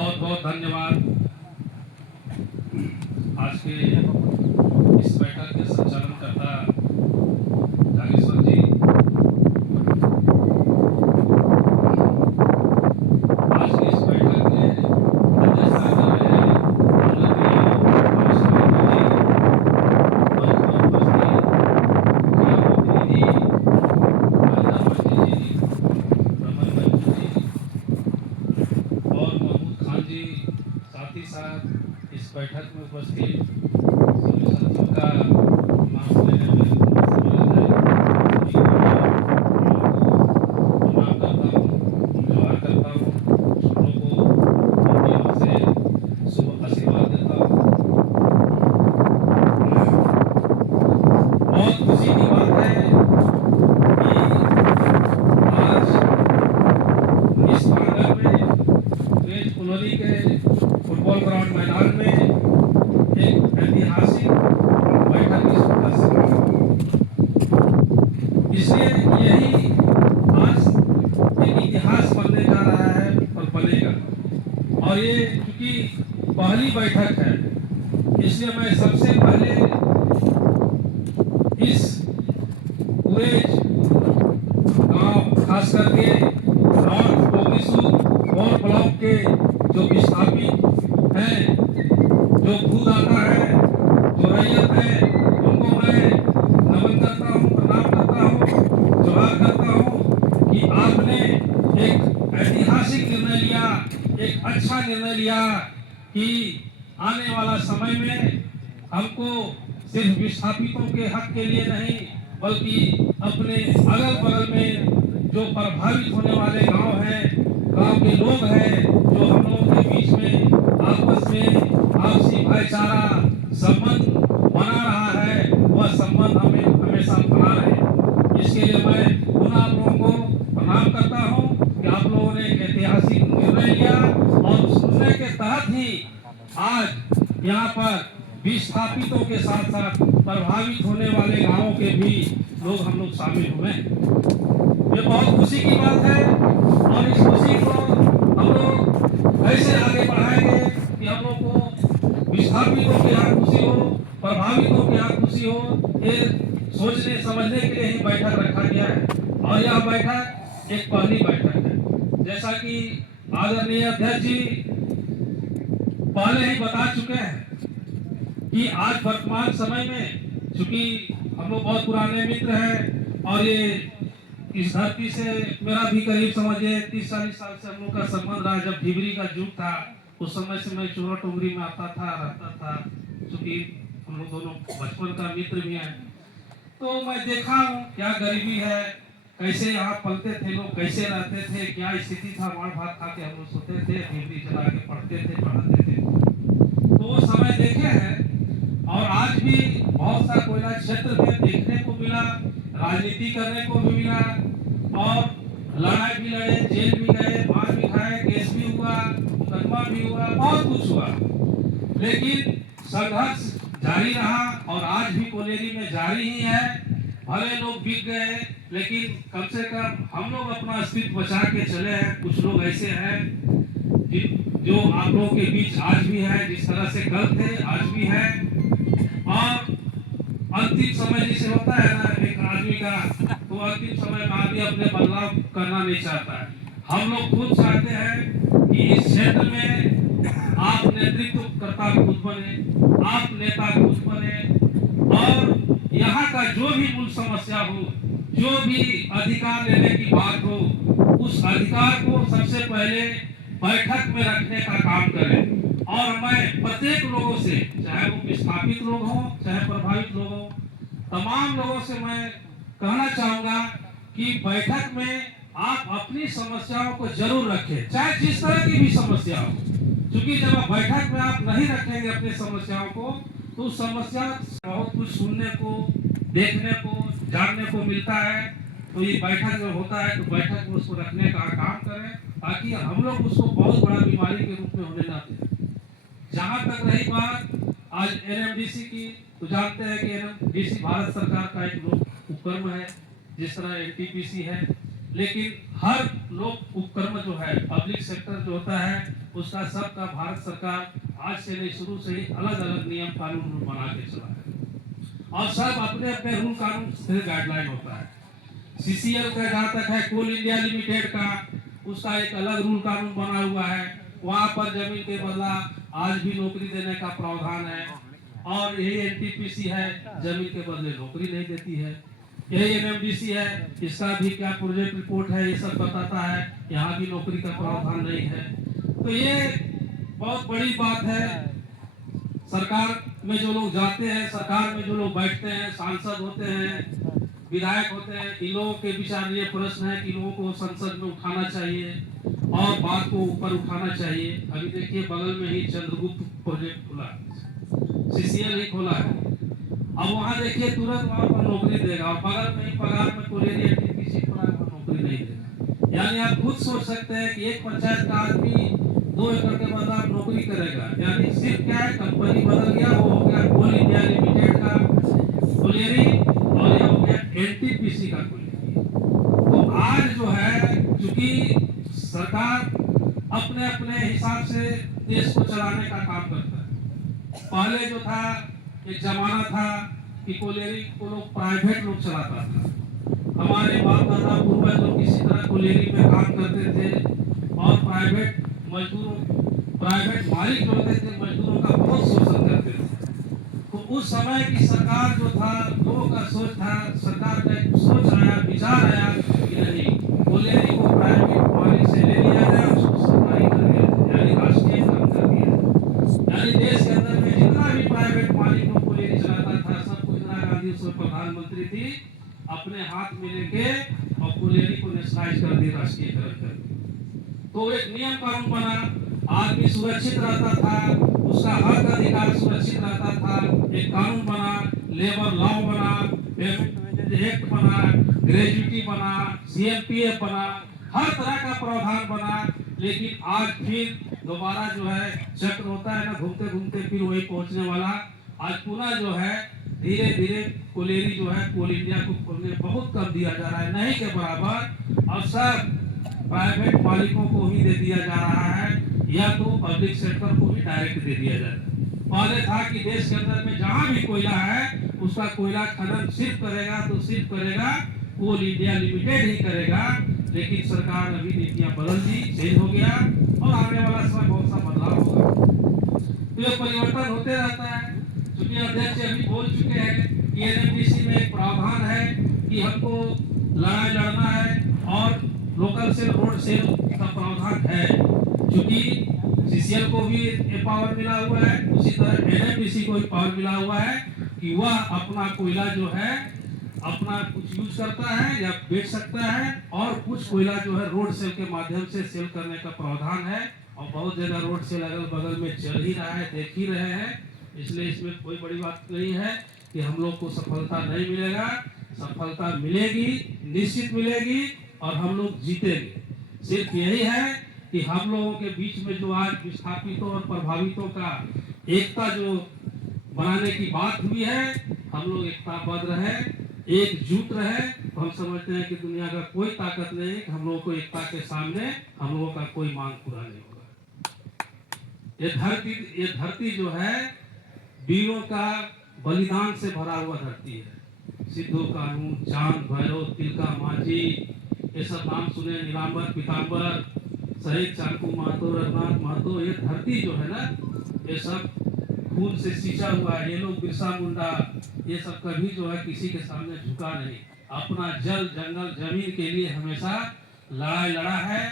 बहुत बहुत धन्यवाद। आज के इस बैठक के संचालन करता जागेश्वर जी, आज की इस बैठक में अध्यक्षता कर रहे हैं साथ ही साथ इस बैठक में उपस्थित सभी साथियों का नाम लेने में प्रणाम करता हूँ, जोहार करता हूँ, सबों को अपनी ओर से शुभ आशीर्वाद देता हूँ। बहुत खुशी की बात है कि आज इस प्रांगण में वेज कुनोली के फुटबॉल ग्राउंड मैदान में एक ऐतिहासिक बैठक की शुरुआत, इसलिए यही आज एक इतिहास बनने जा रहा है और बनेगा। और ये क्योंकि पहली बैठक है, इसलिए मैं सबसे पहले इस पूरे गांव खास करके नॉर्थ बोगीसूर और ब्लॉक के जो विस्थापित हैं, जो भूदाता है, जो रैयत है, उनको मैं नमन करता हूँ, प्रणाम करता हूँ, जोहार करता हूँ कि आपने एक ऐतिहासिक निर्णय लिया, एक अच्छा निर्णय लिया कि आने वाला समय में हमको सिर्फ विस्थापितों के हक के लिए नहीं, बल्कि अपने अगल बगल में जो प्रभावित होने वाले गांव हैं, गांव के लोग हैं, जो हम लोगों के बीच में आपस में आपसी भाईचारा संबंध बना रहा है, वह संबंध हमें हमेशा बना रहे। इसके लिए मैं पुनः आप लोगों को प्रणाम करता हूं कि आप लोगों ने एक ऐतिहासिक निर्णय लिया और उस निर्णय के तहत ही आज यहाँ पर विस्थापितों के साथ साथ प्रभावित होने वाले गांवों के भी लोग हम लोग शामिल हुए। ये बहुत खुशी की बात है और इस खुशी को हम लोग ऐसे आगे बढ़ाएंगे कि हम लोग को विस्थापितों की यहाँ खुशी हो, प्रभावितों की यहाँ खुशी हो। ये सोचने समझने के लिए ही बैठक रखा गया है और यह बैठक एक पहली बैठक है। जैसा कि आदरणीय अध्यक्ष जी पहले ही बता चुके हैं कि आज वर्तमान समय में, चूंकि हम लोग बहुत पुराने मित्र हैं और ये इस धरती से मेरा भी करीब समझिए 30-40 साल से हम लोग का संबंध रहा। जब ढिबरी का युग था उस समय से मैं चोरा टोंगरी में आता था, रहता था, चूंकि हम लोग दोनों बचपन का मित्र भी हैं। तो मैं देखा हूँ क्या गरीबी है, कैसे यहाँ पलते थे लोग, कैसे रहते थे, क्या स्थिति था। मार भात खा के हम लोग सोते थे, ढिबरी चला के पढ़ते थे, पढ़ाते थे। तो वो समय देखे हैं और आज भी बहुत सा कोयला क्षेत्र में देखने को मिला, राजनीति करने को भी मिला और लड़ाई भी लड़े, जेल भी गए, मार भी खाए, केस भी हुआ, मुकदमा भी हुआ, बहुत कुछ हुआ। लेकिन संघर्ष जारी रहा और आज भी कोलेरी में जारी ही है। भले लोग बिक गए, लेकिन कम से कम हम लोग अपना अस्तित्व बचा के चले हैं। कुछ लोग ऐसे हैं जो आप लोगों के बीच आज भी है, जिस तरह से कल थे आज भी है। और अंतिम समय जिसे होता है ना एक आदमी का, तो अंतिम समय में आदमी अपने बदलाव करना नहीं चाहता है। हम लोग खुद चाहते हैं कि इस क्षेत्र में आप नेतृत्वकर्ता खुद बने, आप नेता खुद बने और यहाँ का जो भी मूल समस्या हो, जो भी अधिकार लेने की बात हो, उस अधिकार को सबसे पहले बैठक में रखने का काम करें। और मैं प्रत्येक लोगों से, चाहे वो विस्थापित लोग हों, चाहे प्रभावित लोग हों, तमाम लोगों से मैं कहना चाहूंगा कि बैठक में आप अपनी समस्याओं को जरूर रखें, चाहे जिस तरह की भी समस्या हो। क्योंकि जब आप बैठक में आप नहीं रखेंगे अपनी समस्याओं को, तो उस समस्या बहुत कुछ सुनने को, देखने को, जानने को मिलता है। तो ये बैठक जो होता है, तो बैठक में उसको रखने का काम करें ताकि हम लोग उसको बहुत बड़ा बीमारी के रूप में होने ना दें। जहाँ तक रही बात आज एनएमडीसी की, तो जानते हैं कि एनएमडीसी भारत सरकार का एक उपक्रम है, जिस तरह एनटीपीसी है। लेकिन हर लोक उपक्रम जो है, पब्लिक सेक्टर जो होता है, उसका सबका भारत सरकार आज से नहीं शुरू से ही अलग अलग नियम कानून बना के चला है और सब अपने अपने रूल कानून से गाइडलाइन होता है। सीसीएल का जहाँ तक है, कोल इंडिया लिमिटेड का, उसका एक अलग रूल कानून बना हुआ है। वहाँ पर जमीन के बदला आज भी नौकरी देने का प्रावधान है और यही एनटीपीसी है, जमीन के बदले नौकरी नहीं देती है। यही एमएमडीसी है, इसका भी क्या प्रोजेक्ट रिपोर्ट है, ये सब बताता है, यहाँ भी नौकरी का प्रावधान नहीं है। तो ये बहुत बड़ी बात है। सरकार में जो लोग जाते हैं, सरकार में जो लोग बैठते हैं, सांसद होते हैं, विधायक होते हैं, इन लोगों के विचार ये प्रश्न है कि लोगों को संसद में उठाना चाहिए और बात को ऊपर उठाना चाहिए। अभी देखिए बगल में ही चंद्रगुप्त प्रोजेक्ट खुला, सीसीएल ही खोला है। अब वहाँ देखिए तुरंत वहाँ पर नौकरी देगा और बगल में ही पगार में कोलेरी किसी पर नौकरी नहीं देगा। यानी आप खुद सोच सकते हैं कि एक पंचायत का आदमी 2 एकड़ के बाद आप नौकरी करेगा। यानी सिर्फ क्या है, कंपनी बदल गया, वो हो गया कोल इंडिया लिमिटेड का कोलेरी और ये हो गया एनटीपीसी का कोलेरी। तो आज जो है, चूंकि सरकार अपने अपने हिसाब से देश को चलाने का काम करता है। पहले जो था, एक जमाना था कि कोलेरी को लोग प्राइवेट लोग चलाता था। हमारे बाप दादा पूर्वज लोग किसी तरह कोलेरी में काम करते थे और प्राइवेट मालिक जो होते थे मजदूरों का बहुत शोषण करते थे। तो उस समय की सरकार जो था, लोगों का सोच था, सरकार का एक सोच आया, विचार आया कि नहीं, कोलेरी को प्राइवेट मालिक से ले लिया जाए, उसको सरकारी कर दिया जाए, यानी राष्ट्रीयकरण कर दिया जाए। यानी देश के अंदर में जितना भी प्राइवेट मालिक को कोलेरी चलाता था, सबको इंदिरा गांधी उस प्रधानमंत्री थी, अपने हाथ में लेके और कोलेरी को नेशनलाइज कर दिया, राष्ट्रीयकरण कर दिया। तो एक नियम कानून बना, आदमी सुरक्षित रहता था, उसका हक अधिकार सुरक्षित रहता था। एक कानून बना, लेबर लॉ बना, पेमेंट एक्ट बना, ग्रेजुटी बना, सीएमपीएफ बना, हर तरह का प्रावधान बना। लेकिन आज फिर दोबारा जो है चक्र होता है ना, घूमते घूमते फिर वही पहुंचने वाला। आज पुनः जो है धीरे धीरे कोलेरी जो है कोल इंडिया को खोलने बहुत कम दिया जा रहा है, नहीं के बराबर, और सब प्राइवेट मालिकों को ही दे दिया जा रहा है या तो पब्लिक सेक्टर को भी डायरेक्ट दे दिया जाता है। पहले था कि देश के अंदर में जहां भी कोयला है, उसका कोयला खनन सिर्फ करेगा तो सिर्फ करेगा कोल इंडिया लिमिटेड ही करेगा। लेकिन सरकार अभी नीतियां बदल दी, चेंज हो गया और आने वाला समय बहुत सा बदलाव होगा। तो ये परिवर्तन होते रहता है। चूंकि अध्यक्ष अभी बोल चुके हैं कि एनएमडीसी में एक प्रावधान है कि हमको लड़ाई लड़ना है और लोकल सेल, रोड सेल का प्रावधान है। क्योंकि सीसीएल को भी पावर मिला हुआ है, उसी तरह एनएमडीसी को भी पावर मिला हुआ है कि वह अपना कोयला जो है अपना कुछ यूज करता है या बेच सकता है, और कुछ कोयला जो है रोड सेल के माध्यम से सेल करने का प्रावधान है। और बहुत जगह रोड सेल अगल बगल में चल ही रहा है, देख ही रहे हैं। इसलिए इसमें कोई बड़ी बात नहीं है कि हम लोग को सफलता नहीं मिलेगा। सफलता मिलेगी, निश्चित मिलेगी और हम लोग जीतेंगे। सिर्फ यही है कि हम लोगों के बीच में जो आज विस्थापितों और प्रभावितों का एकता जो बनाने की बात हुई है, हम लोग एकताबद्ध रहे, एकजुट रहे, तो हम समझते हैं कि दुनिया का कोई ताकत नहीं है कि हम लोगों को एकता के सामने हम लोगों का कोई मांग पूरा नहीं होगा। ये धरती जो है वीरों का बलिदान से भरा हुआ धरती है। सिद्धू कानू, चांद भैरव, तिलका माझी, ये सब नाम सुने, नीलांबर पीतांबर, शहीद चांकू महतो, रघुनाथ महतो, ये धरती जो है ना, ये सब खून से सींचा हुआ है। ये लोग बिरसा मुंडा, ये सब कभी जो है किसी के सामने झुका नहीं, अपना जल जंगल जमीन के लिए हमेशा लड़ाई लड़ा है।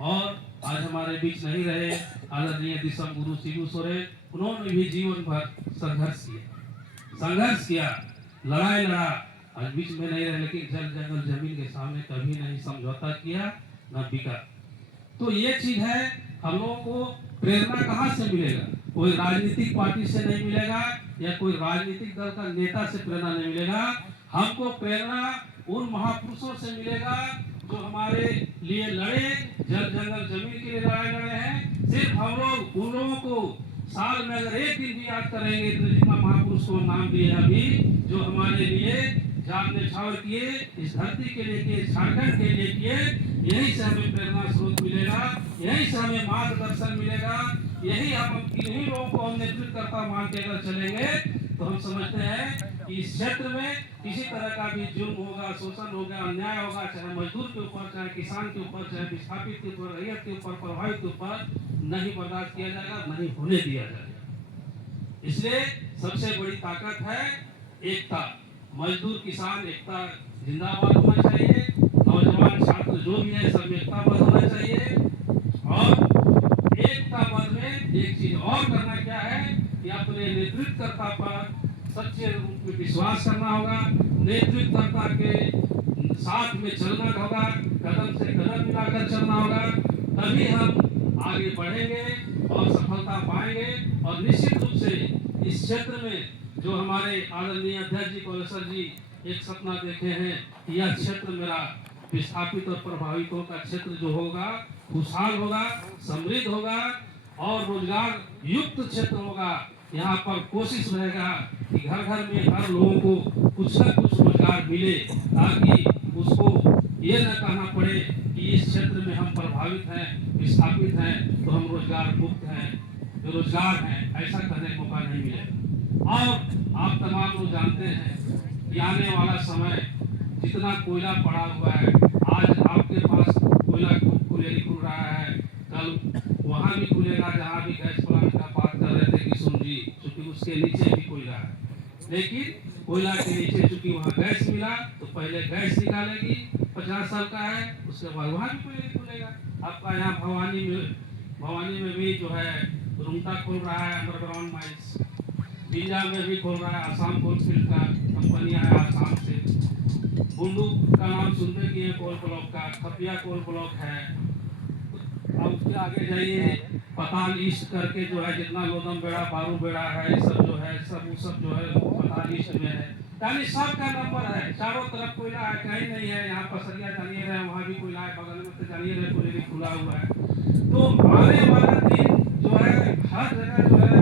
और आज हमारे बीच नहीं रहे आदरणीय दिसम गुरु शिबू सोरेन, उन्होंने भी जीवन भर संघर्ष किया, लड़ाई लड़ा, आज बीच में नहीं रहे, लेकिन जल जंगल जमीन के सामने कभी नहीं समझौता किया, न बिका। तो ये चीज है, हम लोगों को प्रेरणा कहाँ से मिलेगा? कोई राजनीतिक पार्टी से नहीं मिलेगा या कोई राजनीतिक दल का नेता से प्रेरणा नहीं मिलेगा। हमको प्रेरणा उन महापुरुषों से मिलेगा जो हमारे लिए लड़े, जल जंगल जमीन के लिए लड़ाई लड़े हैं। सिर्फ हम लोग उन लोगों को साल में अगर एक दिन भी याद करेंगे तो जितना महापुरुष को नाम दिए अभी, जो हमारे लिए जो आपने न्यौछावर किए इस धरती के लिए किए, झारखंड के लिए किए, यही से हमें प्रेरणा स्रोत मिलेगा, यही से हमें मार्गदर्शन मिलेगा, यही हम इन्हीं लोगों को हम नेतृत्वकर्ता मान के अगर चलेंगे तो हम समझते हैं कि इस क्षेत्र में किसी तरह का भी जुर्म होगा, शोषण होगा, अन्याय होगा, चाहे मजदूर के ऊपर, चाहे किसान के ऊपर, चाहे विस्थापित के ऊपर, रैयत के ऊपर, प्रभावित के ऊपर नहीं बर्दाश्त किया जाएगा, नहीं होने दिया जाएगा। इसलिए सबसे बड़ी ताकत है एकता। मजदूर किसान एकता जिंदाबाद होना चाहिए, नौजवान छात्र जो भी है सब एकताबद्ध होना चाहिए। और एकताबद्ध में एक चीज और करना क्या है कि अपने नेतृत्वकर्ता पर सच्चे रूप में विश्वास करना होगा, नेतृत्वकर्ता के साथ में चलना होगा, कदम से कदम मिलाकर चलना होगा, तभी हम आगे बढ़ेंगे और सफलता पाएंगे। और निश्चित रूप से इस क्षेत्र में जो हमारे आदरणीय अध्यक्ष जी कोलेश्वर जी एक सपना देखे हैं कि यह क्षेत्र मेरा विस्थापित और प्रभावितों का क्षेत्र जो होगा खुशहाल होगा, समृद्ध होगा और रोजगार युक्त क्षेत्र होगा। यहाँ पर कोशिश रहेगा कि घर घर में हर लोगों को कुछ न कुछ रोजगार मिले, ताकि उसको ये न कहना पड़े कि इस क्षेत्र में हम प्रभावित हैं, विस्थापित हैं तो हम रोजगार मुक्त हैं, बेरोजगार हैं, ऐसा कहने का मौका नहीं मिलेगा। और आप तमाम लोग जानते हैं कि आने वाला समय जितना कोयला पड़ा हुआ है, आज आपके पास कोयला खुल रहा है, कल वहाँ भी खुलेगा जहाँ भी गैस प्लांट का बात कर रहे थे किशुन जी, क्योंकि उसके नीचे भी कोयला है। लेकिन कोयला के नीचे चूंकि वहाँ गैस मिला तो पहले गैस निकालेगी, 50 साल का है, उसके बाद वहाँ भी कोयला खुलेगा। आपका यहाँ भवानी में भी जो है रुंगटा खोल रहा है अंडरग्राउंड माइंस, बिंजा में भी खोल रहा है, आसाम कोलफील्ड का कंपनियां है आसाम से, बुंडू का नाम सुनते कि कोल ब्लॉक का, खपिया कोल ब्लॉक है। अब उसके आगे जाइए पताल ईस्ट करके जो है जितना लोदम बेड़ा बारू बेड़ा है सब जो है सब वो सब जो है पताल ईस्ट में है, यानी सब का नंबर है, चारों तरफ कोयला है, कहीं नहीं है। यहाँ पसरिया जानिए रहे, वहाँ भी कोयला है, बगल में तो जानिए रहे कोयले भी खुला हुआ है। तो आने वाला दिन जो है हर जगह जो है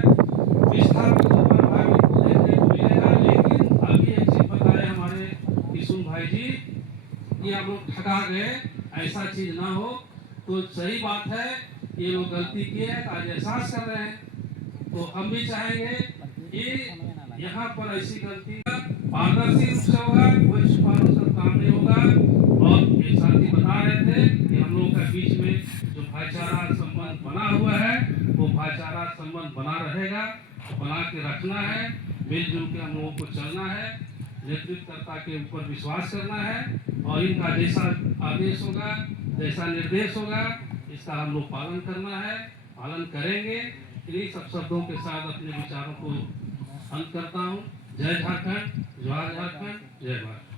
विस्थापित को देखने को मिलेगा। लेकिन अभी एक चीज बताए हमारे किशुन भाई जी कि हम लोग ठगा गए, ऐसा चीज ना हो। तो सही बात है, ये लोग गलती किए हैं, आज एहसास कर रहे हैं। तो हम भी चाहेंगे कि यहाँ पर ऐसी गलती पारदर्शी रूप से होगा, कोई छुपा सब काम नहीं होगा। और एक साथी बता रहे थे कि हम लोगों का बीच में जो भाईचारा संबंध बना हुआ है वो भाईचारा संबंध बना रहेगा, बना के रखना है, मिलजुल के हम लोगों को चलना है, नेतृत्वकर्ता के ऊपर विश्वास करना है और इनका जैसा आदेश होगा, जैसा निर्देश होगा, इसका हम लोग पालन करना है, पालन करेंगे। इन्हीं सब शब्दों के साथ अपने विचारों को अंत करता हूँ। जय झारखंड, जय झारखंड, जय भारत।